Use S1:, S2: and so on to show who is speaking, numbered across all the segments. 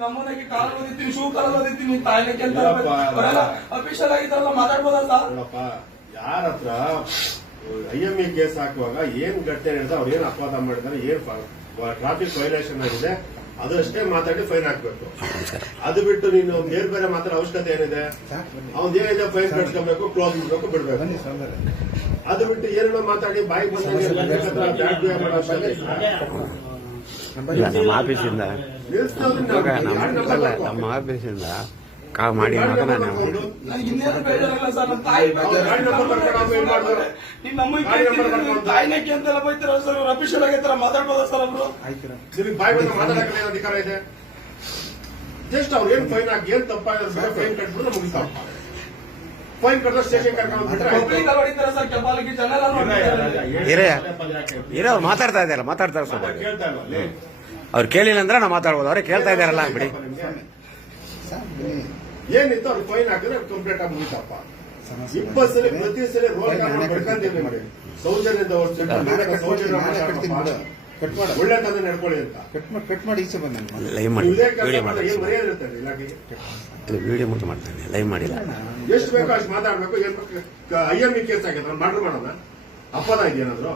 S1: ನಮ್ಮನೆಗೆ ಕಾಲ್ ಓದಿದ್ದೀನಿ ಶೂ ಕಾಲ್ ಓದಿದ್ದೀನಿ ತಾಯಿನ ಕೆಲ್ಸ ಅಫಿಷಿಯಲ್ ಆಗಿದ್ದಾರಲ್ಲ ಮಾತಾಡ್ಬೋದಲ್ಲ
S2: ಯಾರ ಹತ್ರ ಐ ಎಂ ಎ ಕೇಸ್ ಹಾಕುವಾಗ ಏನ್ ಘಟನೆ ನಡೆದ ಅವ್ರು ಏನ್ ಅಪವಾದ ಮಾಡಿದಾರೆ ಏನ್ ಟ್ರಾಫಿಕ್ ವೈಲೇಷನ್ ಆಗಿದೆ ಅದಷ್ಟೇ ಮಾತಾಡಿ ಫೈನ್ ಹಾಕ್ಬೇಕು ಅದು ಬಿಟ್ಟು ನೀನು ಬೇರೆ ಬೇರೆ ಮಾತಾಡೋ ಅವಶ್ಯಕತೆ ಏನಿದೆ ಅವ್ನ್ ಏನಿದೆ ಫೈನ್ ಕಟ್ಸ್ಕೊಬೇಕು ಕ್ಲೋಸ್ ಮಾಡ್ಬೇಕು ಬಿಡ್ಬೇಕು ಅದು ಬಿಟ್ಟು ಏನೇನೋ ಮಾತಾಡಿ ಬಾಯಿ ಬಂದಂಗೆ ಮಾಡೋ ಅವಶ್ಯಕತೆ
S3: ಇವಾಗ ನಮ್ಮ ಆಫೀಸಿಂದ ಕಾಲ್ ಮಾಡಿ
S1: ಸರ್ ಬೈತಾರ ಸರ್ ಸರ್
S2: ಅಧಿಕಾರ ಇದೆ ಜಸ್ಟ್ ಅವ್ರು ಏನ್ ಫೈನ್ ಹಾಕಿ ಏನ್
S1: ಸರ್
S3: ಇರೇ ಮಾತಾಡ್ತಾ ಇದ್ದಾರೆ ಮಾತಾಡ್ತಾರೆ ಸ್ವಲ್ಪ ಅವ್ರು ಕೇಳಿಲ್ಲ ಅಂದ್ರೆ ನಾವು ಮಾತಾಡ್ಬೋದು. ಅವ್ರೆ ಕೇಳ್ತಾ ಇದಾರಲ್ಲ ಬಿಡಿ.
S2: ಏನಿತ್ತು ಅವ್ರು ಫೈನ್ ಹಾಕಿದ್ರೆ ಕಂಪ್ಲೀಟ್ ಆಗಿ ಮುಗಿತಪ್ಪ.
S4: ಸಮಸ್ಯೆ
S2: ಇಪ್ಪತ್ತು ಸಲ. ಪ್ರತಿ ಸಲ ರೋಲ್
S4: ಮಾಡಿ.
S2: ಸೌಜನ್ಯದ ಒಳ್ಳೆ ತಂದೆ ನಡ್ಕೊಳ್ಳಿ ಅಂತ.
S4: ಕಟ್ ಮಾಡಿ ಕಟ್ ಮಾಡಿ ಈಚೆ ಬಂದ
S3: ಲೈವ್ ಮಾಡಿ ವಿಡಿಯೋ ಮುಟ್ಟು ಮಾಡ್ತಾನೆ ಲೈವ್ ಮಾಡಿಲ್ಲ.
S2: ಎಷ್ಟು ಬೇಕೋ ಅಷ್ಟು ಮಾತಾಡ್ಬೇಕು. ಏನ್ ಐ ಎಂ ಇ ಕೇಸ್ ಆಗಿದೆ ಮಾಡ್ರು ಮಾಡೋಣ ಅಪರಾಧ ಇದೆಯೇನಾದ್ರು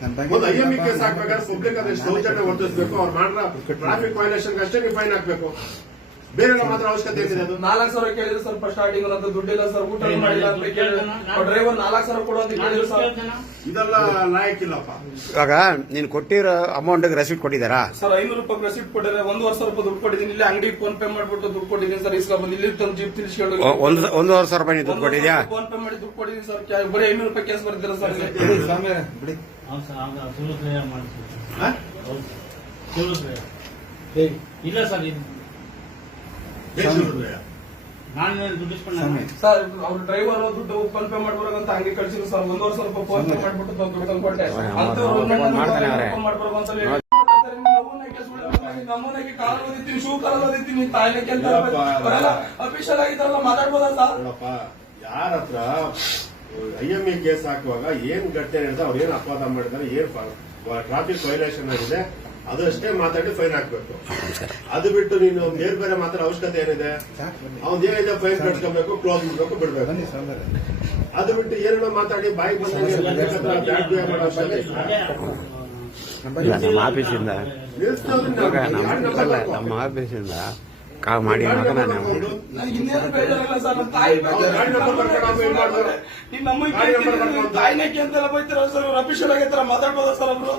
S2: ಒಂದು ಐ ಎಂ ಇ ಕೇಸ್ ಹಾಕ್ಬೇಕಾದ್ರೆ ಪಬ್ಲಿಕ್ ವರ್ತಿಸಬೇಕು ಅವ್ರು ಮಾಡ್ರ ಟ್ರಾಫಿಕ್ ವೈಲೇಷನ್ ಅಷ್ಟೇ ನೀವು ಫೈನ್ ಹಾಕ್ಬೇಕು. ಬೇರೆ ಮಾತ್ರ ಅವಶ್ಯಕತೆ ಏನಿದೆ ಅದು?
S1: ನಾಲ್ಕು ಸಾವಿರ ಕೇಳಿದ್ರು ಸ್ವಲ್ಪ ಸ್ಟಾರ್ಟಿಂಗ್ ಅಂತ ದುಡ್ಡಿಲ್ಲ ಸರ್ ಊಟ ಮಾಡಿಲ್ಲ ಅಂತ ಕೇಳಿದ್ರು ಡ್ರೈವರ್ ನಾಲ್ಕು ಸಾವಿರ ಕೊಡು ಅಂತ ಕೇಳಿದ್ರು ಸರ್.
S2: ಇದೆಲ್ಲ ಲಾಯಕ್ಕಿಲ್ಲಪ್ಪ
S3: ಇವಾಗ ನೀನು ಕೊಟ್ಟಿರೋ ಅಮೌಂಟ್ ರೆಸಿಪ್ಟ್ ಕೊಟ್ಟಿದ್ದಾರಾ?
S1: ಸರ್ ಐನೂರು ರೂಪಾಯಿ ರೆಸಿಪ್ಟ್ ಕೊಟ್ಟಿದ್ರೆ ಒಂದು ವರ್ಷ ರೂಪಾಯಿ ದುಡ್ಡು ಕೊಟ್ಟಿದ್ದೀನಿ. ಇಲ್ಲಿ ಅಂಗಡಿ ಫೋನ್ ಪೇ ಮಾಡ್ಬಿಟ್ಟು ದುಡ್ಡು ಕೊಟ್ಟಿದ್ದೀನಿ ಸರ್. ಇಸ್ಕೊ ಬಂದು ಇಲ್ಲಿ ತಂದು ಜೀಪ್
S3: ತಿಳಿಸ್ಕೊಂಡು ಒಂದು ಒಂದೂವರೆ ಸಾವಿರ ರೂಪಾಯಿ ದುಡ್ಡು ಕೊಟ್ಟಿದ್ಯಾ?
S1: ಫೋನ್ ಪೇ ಮಾಡಿ ದುಡ್ಡು ಕೊಟ್ಟಿದ್ದೀನಿ ಸರ್. ಬರೀ ಐನೂರು ರೂಪಾಯಿ ಕೇಸ್ ಬರ್ತೀರಾ ಸರ್
S4: ಬಿಡಿ ಸ್ವಾಮಿ ಬಿಡಿ.
S5: ಇಲ್ಲ ಸರ್ ಇದು
S2: ಎಷ್ಟು ದುಡ್ಡು?
S5: ನಾನು ದುಡ್ಡು ಇಸ್ಕೊಂಡೆ
S4: ಸ್ವಾಮಿ
S1: ಸರ್ ಅವ್ರು ಡ್ರೈವರ್ ದುಡ್ಡು ಫೋನ್ ಪೇ ಅಂತ ಹಂಗೆ ಕಳ್ಸಿದ್ರು ಸರ್. ಒಂದೂವರೆ ಸಾವಿರ ರೂಪಾಯಿ ಫೋನ್ ಪೇ ಮಾಡ್ಬಿಟ್ಟು ದುಡ್ಡು ತಂದು ಕೊಟ್ಟೆ. ಮಾಡ್ಬಾರ್ದು ಅಂತ ನಮ್ಮನೆಗೆ ಕಾಲ್ ಶೂ ಕಾಲ್
S2: ಇಲ್ಲಪ್ಪ.
S1: ಅವರೆಲ್ಲ ಅಫಿಷಿಯಲ್ ಆಗಿದ್ದಾರಲ್ಲ
S2: ನೋಡಪ್ಪ ಯಾರ ಹತ್ರ ಐ ಎಂ ಇ ಕೇಸ್ ಹಾಕುವಾಗ ಏನ್ ಘಟನೆ ಅಂತ ಅವ್ರು ಏನ್ ಅಪವಾದ ಮಾಡಿದಾರೆ ಏನ್ ಟ್ರಾಫಿಕ್ ವೈಲೇಷನ್ ಆಗಿದೆ ಅದಷ್ಟೇ ಮಾತಾಡಿ ಫೈನ್ ಹಾಕ್ಬೇಕು ಅದು ಬಿಟ್ಟು ನೀನು ಬೇರೆ ಬೇರೆ ಮಾತ್ರ ಅವಶ್ಯಕತೆ ಏನಿದೆ? ಅವ್ನ್ ಏನಿದೆ ಫೈನ್ ಕಟ್ಸ್ಕೊಬೇಕು ಕ್ಲೋಸ್ ಮಾಡ್ಬೇಕು ಬಿಡ್ಬೇಕು. ಅದು ಬಿಟ್ಟು ಏನೇನೋ ಮಾತಾಡಿ ಬಾಯಿ ಬಂದಂಗೆ
S3: ನಮ್ಮ ಆಫೀಸಿಂದ ನಮ್ಮ ಆಫೀಸಿಂದ ಕಾಲ್ ಮಾಡಿ ನಾನು?
S1: ನೀನ್ ತಾಯಿನ ಕೆಂತೆಲ್ಲ ಬೈತಾರ ಸರ್? ಅಫಿಷಿಯಲ್ ಮಾತಾಡ್ಬೋದ ಸರ್ ಅವರು?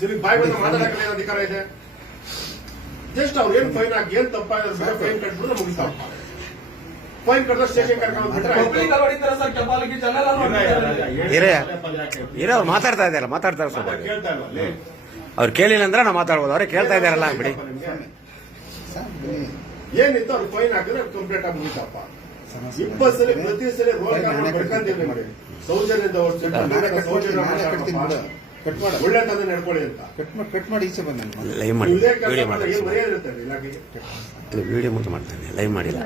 S2: ನಿಮಗೆ ಬಾಯಿ ಬಂದ ಮಾತಾಡಕ್ಕೆ ಅಧಿಕಾರ ಇದೆ? ಜಸ್ಟ್ ಅವ್ರು ಏನ್ ಫೈನ್ ಹಾಕಿ ಏನ್ ತಪ್ಪಾಗಿದ್ರೆ ಫೈನ್ ಮುಗಿತಾವ ಫೈನ್ ಕಟ್ಟಿದ್ರೆ ಸ್ಟೇಷನ್ ಕರ್ಕೊಂಡು
S3: ಇರೇ ಅವ್ರು ಮಾತಾಡ್ತಾ ಇದ್ದಾರೆ ಮಾತಾಡ್ತಾರೆ ಸ್ವಲ್ಪ. ಅವ್ರು ಕೇಳಿಲ್ಲ ಅಂದ್ರೆ ನಾವು ಮಾತಾಡ್ಬೋದು ಅವರೇ ಕೇಳ್ತಾ ಇದ್ದಾರಲ್ಲ ಬಿಡಿ
S2: ಏನಿತ್ತು ಅವ್ರು ಫೈನ್ ಹಾಕಿದ್ರೆ ಕಂಪ್ಲೀಟ್ ಆಗಿ ಮುಗಿತಪ್ಪ.
S4: ಸಮಸ್ಯೆ
S2: ಇಪ್ಪತ್ತು ಸಲ ಪ್ರತಿ ಸಲ
S4: ನಾನೇ.
S2: ಸೌಜನ್ಯದ
S4: ನಾನೇ ನಾನೇ
S2: ಒಳ್ಳೆ ತಂದೆ ನಡ್ಕೊಳ್ಳಿ ಅಂತ.
S4: ಕಟ್ ಮಾಡಿ ಕಟ್ ಮಾಡಿ ಈಚೆ ಬಂದ
S3: ಲೈವ್ ಮಾಡಿ. ವಿಡಿಯೋ ಮಾಡಿ
S2: ಮರ್ಯಾದೆ ಇರ್ತಾರೆ ಇಲಾಖೆಗೆ
S3: ವಿಡಿಯೋ ಮುಟ್ಟು ಮಾಡ್ತಾನೆ ಲೈವ್ ಮಾಡಿಲ್ಲ.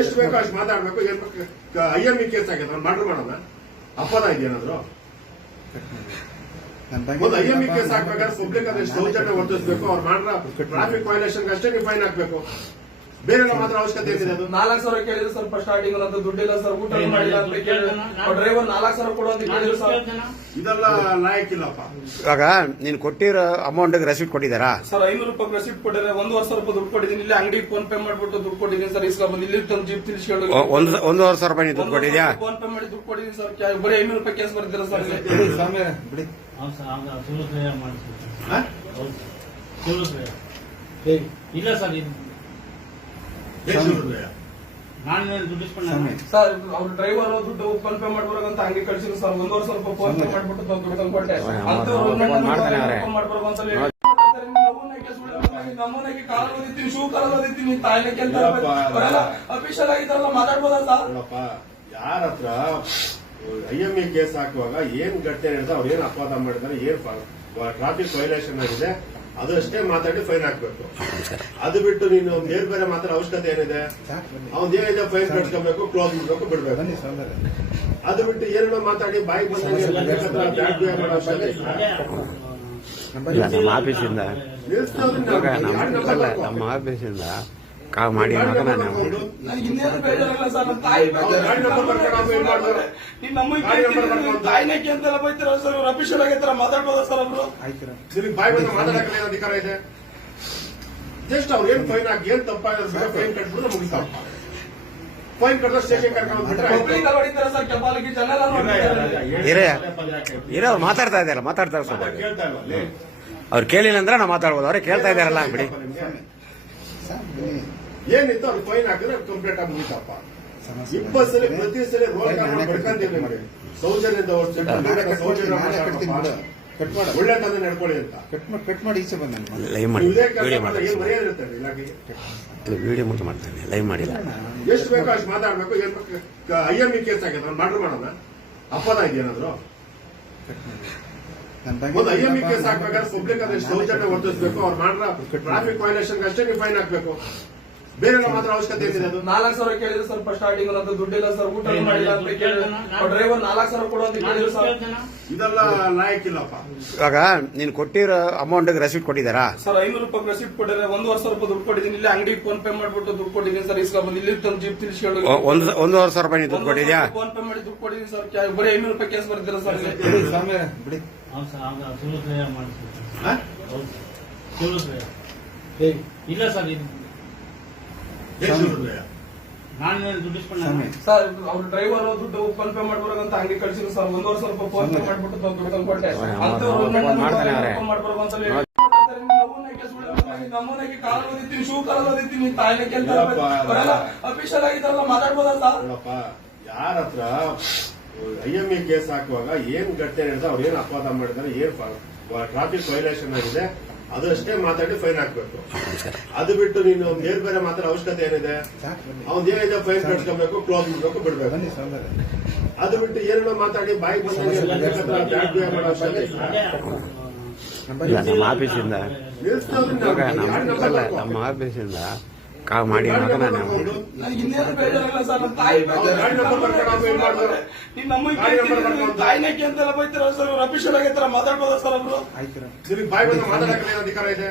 S2: ಎಷ್ಟು ಬೇಕೋ ಅಷ್ಟು ಮಾತಾಡ್ಬೇಕು. ಐ ಎಂ ಇ ಕೇಸ್ ಆಗಿದೆ ಮಾಡ್ರು ಮಾಡೋಣ ಅಪ್ಪದ ಇದೆಯೇನಾದ್ರು ಒಂದು ಐ ಎಂ ಇ ಕೇಸ್ ಹಾಕ್ಬೇಕಾದ್ರೆ ಪಬ್ಲಿಕ್ ಅಂದ್ರೆ ಸೌಜನ್ಯ ವರ್ತಿಸ್ಬೇಕು ಅವ್ರು ಮಾಡ್ರ. ಟ್ರಾಫಿಕ್ ವೈಲೇಷನ್ ಅಷ್ಟೇ ನೀವು ಫೈನ್ ಹಾಕ್ಬೇಕು. ಬೇರೆ ಮಾತ್ರ ಅವಶ್ಯಕತೆ ಇದೆ ಅದು
S1: ನಾಲ್ಕು ಸಾವಿರ ಕೇಳಿದ್ರು ಸ್ವಲ್ಪ ಸ್ಟಾರ್ಟಿಂಗ್ ಅಂತ ದುಡ್ಡಿಲ್ಲ ಸರ್ ಊಟ ಮಾಡಿಲ್ಲ ಅಂತ ಕೇಳಿದ್ರು ಡ್ರೈವರ್ ನಾಲ್ಕು ಸಾವಿರ ಕೊಡು ಅಂತ ಕೇಳಿದ್ರು ಸರ್.
S2: ಇದೆಲ್ಲ ಲಾಯಕ್ಕಿಲ್ಲಪ್ಪ
S3: ಇವಾಗ ನೀನು ಕೊಟ್ಟಿರೋ ಅಮೌಂಟ್ಗೆ ರೆಸಿಪ್ಟ್ ಕೊಟ್ಟಿದ್ದಾರಾ?
S1: ಸರ್ ಐನೂರು ರೂಪಾಯಿ ರೆಸಿಪ್ಟ್ ಕೊಟ್ಟಿದ್ರೆ ಒಂದು ವರ್ಷ ರೂಪಾಯಿ ದುಡ್ಡು ಕೊಟ್ಟಿದ್ದೀನಿ. ಇಲ್ಲಿ ಅಂಗಡಿ ಫೋನ್ ಪೇ ಮಾಡ್ಬಿಟ್ಟು ದುಡ್ಡು ಕೊಟ್ಟಿದ್ದೀನಿ ಸರ್ ಇಸ್ಕೊ ಬಂದು. ಇಲ್ಲಿ ತಂದು ಜೀಪ್ ತಿನ್ಸ್ಕೊಂಡು
S3: ಒ- ಒಂದು ಒಂದೂವರೆ ಸಾವಿರ ರೂಪಾಯಿ ನೀನು ದುಡ್ಡು ಕೊಟ್ಟಿದ್ಯಾ?
S1: ಫೋನ್ ಪೇ ಮಾಡಿ ದುಡ್ಡು ಕೊಟ್ಟಿದ್ದೀನಿ ಸರ್. ಬರೀ ಐನೂರು ರೂಪಾಯಿ ಕೇಸ್ ಬರ್ತೀರಾ ಸರ್
S4: ಸ್ವಾಮಿ ಬಿಡಿ.
S5: ಇಲ್ಲ ಸರ್
S1: ಸರ್ ಅವ್ರು ಡ್ರೈವರ್ ದುಡ್ಡು ಫೋನ್ ಪೇ ಮಾಡ್ಬಾರ್ದು ಅಂತ ಹಂಗೆ ಕಳ್ಸಿದ್ರು ಸರ್. ಒಂದೂವರೆ ಸ್ವಲ್ಪ ಫೋನ್ ಪೇ ಮಾಡ್ಬಿಟ್ಟು ದುಡ್ಡು ಕೊಟ್ಟೆ ಮಾಡ್ಬಾರ್ದು ಅಂತ ನಮ್ಮನೆಗೆ ಕಾಲ್ ಶೂ ಕಾಲ್ ತಾಯಿನ ಕೆಲ್ಸ ಅಫಿಷಿಯಲ್ ಆಗಿದ್ದಾರಲ್ಲ ಮಾತಾಡ್ಬೋದಲ್ಲ
S2: ಯಾರ ಹತ್ರ ಐ ಎಂ ಕೇಸ್ ಹಾಕುವಾಗ ಏನ್ ಘಟನೆ ಅಂತ ಅವ್ರು ಏನ್ ಅಪವಾದ ಮಾಡಿದಾರೆ ಏನ್ ಟ್ರಾಫಿಕ್ ವೈಲೇಷನ್ ಆಗಿದೆ ಅದಷ್ಟೇ ಮಾತಾಡಿ ಫೈನ್ ಹಾಕ್ಬೇಕು. ಅದು ಬಿಟ್ಟು ನೀನು ಬೇರೆ ಬೇರೆ ಮಾತ್ರ ಅವಶ್ಯಕತೆ ಏನಿದೆ? ಅವ್ನ್ ಏನಿದೆ ಫೈನ್ ಕಟ್ಸ್ಕೊಬೇಕು ಕ್ಲೋಸ್ ಮಾಡ್ಬೇಕು ಬಿಡ್ಬೇಕು. ಅದು ಬಿಟ್ಟು ಏನೇನೋ ಮಾತಾಡಿ ಬಾಯಿ
S3: ಬಂದ ನಮ್ಮ ಆಫೀಸಿಂದ ನಮ್ಮ ಆಫೀಸಿಂದ ಕಾಲ್ ಮಾಡಿ.
S1: ತಾಯಿನೇ ಕೇಂದ್ರ ಬೈತಾರ ಸರ್. ಇವ್ರು ಅಫಿಷಿಯಲ್ ಆಗೈತಾರ ಮಾತಾಡ್ಬೋದ ಸರ್ ಅವರು?
S2: ಮಾತಾಡಕ್ಕೆ ಅಧಿಕಾರ ಇದೆ? ಜಸ್ಟ್ ಅವ್ರು ಏನ್ ಫೈನ್ ಹಾಕಿ ಏನ್ ತಪ್ಪಾಗಿದ್ರೆ ಫೈನ್ ಮುಗಿತಾವ ಕಟ್ಟಿದ್ರೆ ಸ್ಟೇಷನ್ ಕರ್ಕೊಂಡು
S3: ಇರೇ ಇರೋ ಅವ್ರು ಮಾತಾಡ್ತಾ ಇದ್ದಾರ ಮಾತಾಡ್ತಾರೆ ಸ್ವಲ್ಪ. ಅವ್ರು ಕೇಳಿಲ್ಲ ಅಂದ್ರೆ ನಾವು ಮಾತಾಡ್ಬೋದು. ಅವರೇ ಕೇಳ್ತಾ ಇದ್ದಾರಲ್ಲ ಬಿಡಿ.
S2: ಏನಿತ್ತು ಅದು ಫೈನ್ ಹಾಕಿದ್ರೆ ಕಂಪ್ಲೀಟ್ ಆಗಿ ಮುಗಿತಪ್ಪ. ಇಪ್ಪತ್ತು ಸಲ ಪ್ರತಿ ಸಲ ರೋಲ್
S4: ಕಟ್ತೀನಿ.
S2: ನಿಮ್ಗೆ. ಸೌಜನ್ಯದ
S4: ಬಿಡು. ಕಟ್ ಮಾಡಿ.
S2: ಒಳ್ಳೆ ತಂದೆ ನಡ್ಕೊಳ್ಳಿ ಅಂತ.
S4: ಕಟ್ ಮಾಡಿ ಕಟ್ ಮಾಡಿ ಈಚೆ ಬಂದ
S3: ಲೈವ್ ಮಾಡಿ ವಿಡಿಯೋ
S2: ಮಾಡಿದ್ರೆ
S3: ಮಾಡಿ.
S2: ಮರ್ಯಾದೆ ಇರುತ್ತೆ ಇಲಾಖೆಗೆ?
S3: ವಿಡಿಯೋ ಮುಂದೆ ಮಾಡ್ತಾನೆ ಲೈವ್ ಮಾಡಿಲ್ಲ.
S2: ಎಷ್ಟು ಬೇಕೋ ಅಷ್ಟು ಮಾತಾಡ್ಬೇಕು. ಏನ್ ಐ ಎಂ ಇ ಕೇಸ್ ಆಗಿದೆ ನಾನು ಮಾಡ್ರು ಮಾಡೋಣ ಅಪರಾಧ ಇದೆಯೇನಾದ್ರು ಒಂದು ಐ ಎಂ ಇ ಕೇಸ್ ಹಾಕ್ಬೇಕಾದ್ರೆ ಪಬ್ಲಿಕ್ ಅದ್ರ ಸೌಜನ್ಯ ವರ್ತಿಸ್ಬೇಕು ಅವ್ರು ಮಾಡ್ರ. ಟ್ರಾಫಿಕ್ ವೈಲೇಷನ್ ಅಷ್ಟೇ ನೀವು ಫೈನ್ ಹಾಕ್ಬೇಕು. ಬೇರೆ ಮಾತ್ರ ಅವಶ್ಯಕತೆ ಇದೆ ಅದು
S1: ನಾಲ್ಕು ಸಾವಿರ ಕೇಳಿದ್ರು ಸ್ವಲ್ಪ ಸ್ಟಾರ್ಟಿಂಗ್ ಅಂತ ದುಡ್ಡಿಲ್ಲ ಸರ್ ಊಟ ಮಾಡಿಲ್ಲ ಅಂತ ಕೇಳಿದ್ರು ಡ್ರೈವರ್ ನಾಲ್ಕು ಸಾವಿರ ಕೊಡು ಅಂತ ಕೇಳಿದ್ರು ಸರ್.
S2: ಇದೆಲ್ಲ ಲಾಯಕ್ಕಿಲ್ಲಪ್ಪ
S3: ಇವಾಗ ನೀನು ಕೊಟ್ಟಿರೋ ಅಮೌಂಟ್ ರೆಸಿಪ್ಟ್ ಕೊಟ್ಟಿದ್ದಾರಾ?
S1: ಸರ್ ಐನೂರು ರೂಪಾಯಿ ರೆಸಿಪ್ಟ್ ಕೊಟ್ಟಿದ್ರೆ ಒಂದು ವರ್ಷ ರೂಪಾಯಿ ದುಡ್ಡು ಕೊಟ್ಟಿದ್ದೀನಿ. ಇಲ್ಲಿ ಅಂಗಡಿ ಫೋನ್ ಪೇ ಮಾಡ್ಬಿಟ್ಟು ದುಡ್ಡು ಕೊಟ್ಟಿದ್ದೀನಿ ಸರ್ ಇಸ್ಕೊಂಡ್ ಬಂದು ಇಲ್ಲಿ ತಂದು ಜೀಪ್ ತಿಳಿಸ್ಕೊಂಡು
S3: ಒಂದು ಒಂದೂವರೆ ಸಾವಿರ ರೂಪಾಯಿ ದುಡ್ಡು ಕೊಟ್ಟಿದ್ಯಾ?
S1: ಫೋನ್ ಪೇ ಮಾಡಿ ದುಡ್ಡು ಕೊಟ್ಟಿದ್ದೀನಿ ಸರ್. ಕ್ಯಾ- ಬರೀ ಐನೂರು ರೂಪಾಯಿ ಕೇಸ್ ಬರ್ತೀರಾ ಸರ್? ಇಲ್ಲಿ?
S4: ಬಿಡಿ. ಸ್ವಾಮಿ
S5: ಇಲ್ಲ ಸರ್ ಇದು
S2: ಎಷ್ಟು ದುಡ್ಡು?
S5: ನಾನು ದುಡ್ಡು ಇಸ್ಕೊಂಡು
S4: ಸ್ವಾಮಿ
S1: ಸರ್ ಅವ್ರ ಡ್ರೈವರ್ ದುಡ್ಡು ಫೋನ್ ಪೇ ಕಳ್ಸಿದ್ರು ಸರ್. ರೂಪಾಯಿ ಫೋನ್ ಪೇ ಮಾಡ್ಬಿಟ್ಟು ದುಡ್ಡು ಕೊಟ್ಟೆ. ಮಾಡ್ಬಾರ್ದು ನಮ್ಮನೆಗೆ ಕಾಲು ಓದಿದ್ದೀನಿ ಶೂ ಕಾಲು ಓದಿದ್ದೀನಿ ತಾಯಿನ ಕೇಳ್ತಾರೆ ಅಫಿಷಿಯಲ್ ಆಗಿದ್ದಾರಲ್ಲ ಮಾತಾಡ್ಬೋದಾ ಸರ್?
S2: ನೋಡಪ್ಪ ಯಾರ ಹತ್ರ ಐ ಎಂ ಇ ಕೇಸ್ ಹಾಕುವಾಗ ಏನ್ ಘಟನೆ ಅವ್ರು ಏನ್ ಅಪವಾದ ಮಾಡಿದಾರೆ ಏನ್ ಟ್ರಾಫಿಕ್ ವೈಲೇಷನ್ ಆಗಿದೆ ಅದಷ್ಟೇ ಮಾತಾಡಿ ಫೈನ್ ಹಾಕ್ಬೇಕು ಅದು ಬಿಟ್ಟು ನೀನು ಬೇರೆ ಬೇರೆ ಮಾತಾಡೋ ಅವಶ್ಯಕತೆ ಏನಿದೆ? ಅವ್ನ್ ಏನಿದೆ ಫೈನ್ ಕಟ್ಸ್ಕೊಬೇಕು ಕ್ಲೋಸ್ ಮಾಡ್ಬೇಕು ಬಿಡ್ಬೇಕು. ಅದು ಬಿಟ್ಟು ಏನೇನೋ ಮಾತಾಡಿ ಬಾಯಿ
S3: ಬಂದ. ನಮ್ಮ ಆಫೀಸಿಂದ? ನಮ್ಮ ಆಫೀಸಿಂದ ಕಾಲ್ ಮಾಡಿ
S2: ಅನ್ನೋದು
S3: ನಾನು
S1: ಸರ್. ತಾಯಿನೇ ಕೇಂದ್ರ ಬೈತಾರ ಸರ್? ಇವ್ರು ಅಫಿಷಿಯಲ್ ಆಗೈತಾರ ಮಾತಾಡ್ಬೋದಾ ಸರ್ ಅವರು?
S4: ನಿಮಗೆ
S2: ನಿನಗೆ ಬಾಯಿ ಬಂದು ಮಾತಾಡಕ್ಕೆ ಅಧಿಕಾರ ಇದೆ?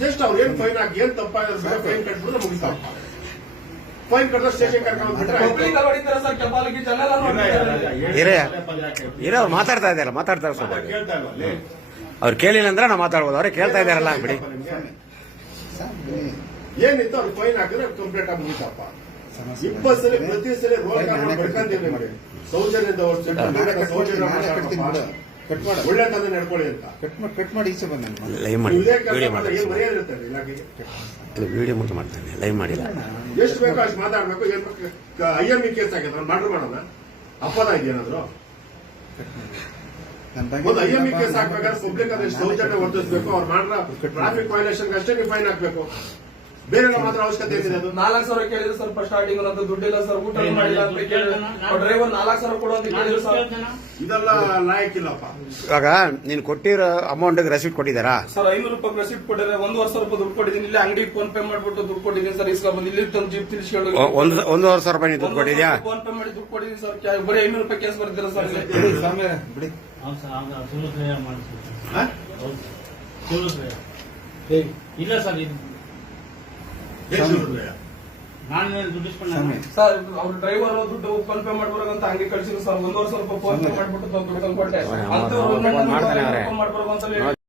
S2: ಜಸ್ಟ್ ಅವ್ರು ಏನ್ ಫೈನ್ ಹಾಕಿ ಏನ್ ತಪ್ಪಾಗಿದ್ರೆ ಫೈನ್ ಮುಗಿತಾವ ಫೈನ್ ಕಟ್ಟಿದ್ರೆ ಸ್ಟೇಷನ್ ಕರ್ಕೊಂಡು
S3: ಇರೇ ಇರೋ ಅವ್ರು ಮಾತಾಡ್ತಾ ಇದ್ದಾರಲ್ಲ ಮಾತಾಡ್ತಾರೆ ಸ್ವಲ್ಪ? ಅವ್ರು ಕೇಳಿಲ್ಲ ಅಂದ್ರೆ ನಾವು ಮಾತಾಡ್ಬೋದು ಅವರೇ ಕೇಳ್ತಾ ಇದ್ದಾರಲ್ಲ ಬಿಡಿ.
S2: ಏನಿತ್ತು ಅವ್ರಿಗೆ ಫೈನ್ ಹಾಕಿದ್ರೆ ಕಂಪ್ಲೀಟ್ ಆಗಿ ಮುಗಿತಪ್ಪ. ಇಪ್ಪತ್ತು ಸಲ ಪ್ರತಿ ಸಲ ರೋಲ್ ಮಾಡಿ ಸೌಜನ್ಯದ ಸೌಜನ್ಯ
S4: ನಾನೇ ಕಟ್ ಮಾಡು.
S2: ಒಳ್ಳೆ ತಂದೆ ನಡ್ಕೊಳ್ಳಿ ಅಂತ.
S4: ಕಟ್ ಮಾಡಿ ಕಟ್ ಮಾಡಿ ಈಚೆ ಬಂದ
S3: ಲೈವ್ ಮಾಡಿ ವಿಡಿಯೋ ಮಾಡಿ
S2: ಮರ್ಯಾದೆ ಇರುತ್ತೆ ಇಲಾಖೆಗೆ?
S3: ವಿಡಿಯೋ ಮುಂದೆ ಮಾಡ್ತಾನೆ ಲೈವ್ ಮಾಡಿಲ್ಲ.
S2: ಎಷ್ಟು ಬೇಕೋ ಅಷ್ಟು ಮಾತಾಡ್ಬೇಕು. ಏನ್ ಐ ಎಂ ಇ ಕೇಸ್ ಆಗಿದೆ ಮರ್ಡರ್ ಮಾಡ್ರು ಮಾಡೋಣ ಅಪ್ಪದಾಗಿ ಏನಾದ್ರು? ಒಂದು ಐ ಎಂ ಇ ಕೇಸ್ ಹಾಕ್ಬೇಕಾದ್ರೆ ಪಬ್ಲಿಕ್ ಅದ್ರ ಸೌಜನ್ಯ ವರ್ತಿಸ್ಬೇಕು ಅವ್ರು ಮಾಡ್ರ ಟ್ರಾಫಿಕ್ ವೈಲೇಷನ್ ಅಷ್ಟೇ ನೀವು ಫೈನ್ ಹಾಕ್ಬೇಕು. ಬೇರೆ ಮಾತ್ರ ಅವಶ್ಯಕತೆ ಇದೆ ಅದು?
S1: ನಾಲ್ಕು ಸಾವಿರ ಕೇಳಿದ್ರು ಸ್ವಲ್ಪ ಫಸ್ಟ್ ಸ್ಟಾರ್ಟಿಂಗ್ ಅಂತ ದುಡ್ಡಿಲ್ಲ ಸರ್ ಊಟ ಮಾಡಿಲ್ಲ ಅಂತ ಕೇಳಿದ್ರು ಡ್ರೈವರ್ ನಾಲ್ಕು ಸಾವಿರ ಕೊಡು ಅಂತ ಕೇಳಿದ್ರು ಸರ್
S2: ಇದೆಲ್ಲ ಲಾಯಕ್ಕಿಲ್ಲಪ್ಪ
S3: ಇವಾಗ ನೀನು ಕೊಟ್ಟಿರೋ ಅಮೌಂಟ್ಗೆ ರೆಸಿಪ್ಟ್ ಕೊಟ್ಟಿದ್ದಾರಾ?
S1: ಸರ್ ಐನೂರು ರೂಪಾಯಿ ರೆಸಿಪ್ಟ್ ಕೊಟ್ಟಿದ್ರೆ ಒಂದು ವರ್ಷ ರೂಪಾಯಿ ದುಡ್ಡು ಕೊಟ್ಟಿದ್ದೀನಿ. ಇಲ್ಲಿ ಅಂಗಡಿ ಫೋನ್ ಪೇ ಮಾಡ್ಬಿಟ್ಟು ದುಡ್ಡು ಕೊಟ್ಟಿದ್ದೀನಿ ಸರ್ ಇಸ್ಕೊ ಬಂದು ಇಲ್ಲಿ ತಂದು ಜೀಪ್ ತಿಳಿಸ್ಕೊಂಡು
S3: ಒಂದು ಒಂದು ಒಂದೂವರೆ ಸಾವಿರ ರೂಪಾಯಿ ನೀನು ದುಡ್ಡು ಕೊಟ್ಟಿದ್ಯಾ?
S1: ಫೋನ್ ಪೇ ಮಾಡಿ ದುಡ್ಡು ಕೊಟ್ಟಿದ್ದೀನಿ ಸರ್. ಬರೀ ಐನೂರು ರೂಪಾಯಿ ಕೇಸ್ ಬರ್ತೀರಾ ಸರ್?
S4: ಬಿಡಿ.
S5: ಇಲ್ಲ ಸರ್ ಇದು
S2: ಎಷ್ಟು ದುಡ್ಡು?
S5: ನಾನು ದುಡ್ಡು ಇಸ್ಕೊಂಡು
S4: ಸ್ವಾಮಿ
S1: ಸರ್ ಅವ್ರ ಡ್ರೈವರ್ ದುಡ್ಡು ಫೋನ್ ಪೇ ಮಾಡ್ಬಾರ್ದು ಅಂತ ಹಂಗೆ ಕಳ್ಸಿದ್ರು ಸರ್. ಫೋನ್ ಪೇ ಮಾಡ್ಬಿಟ್ಟು ದುಡ್ಡು ಕೊಟ್ಟೆ ಅಂತ ಹೇಳಿ.